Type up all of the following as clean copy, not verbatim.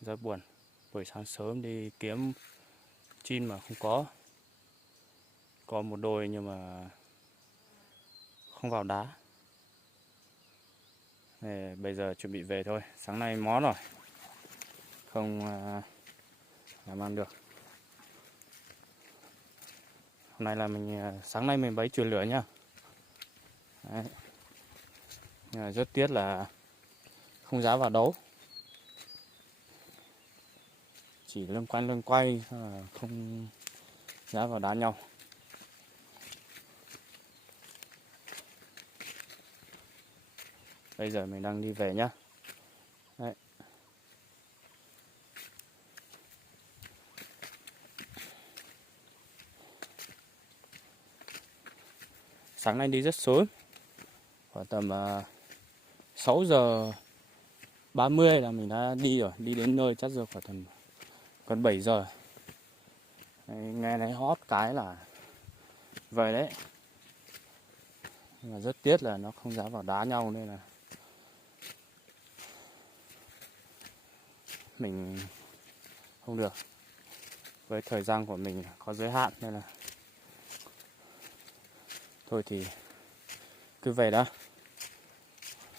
Rất buồn. Buổi sáng sớm đi kiếm chim mà không có một đôi nhưng mà không vào đá. Bây giờ chuẩn bị về thôi. Sáng nay mó rồi, không làm ăn được. Hôm nay là sáng nay mình bấy chuyền lửa nhá. Đấy. Rất tiếc là không dám vào đấu, chỉ lưng quay không dám vào đá nhau. Bây giờ mình đang đi về nhá. Đấy. Sáng nay đi rất sớm, khoảng tầm 6:30 là mình đã đi rồi, đi đến nơi chắc giờ khoảng tầm gần 7 giờ. Đấy, nghe thấy hót cái là về đấy. Nhưng mà rất tiếc là nó không dám vào đá nhau nên là mình không được. Với thời gian của mình có giới hạn nên là thôi thì cứ về đã,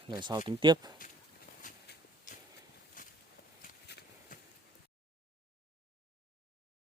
lần sau tính tiếp.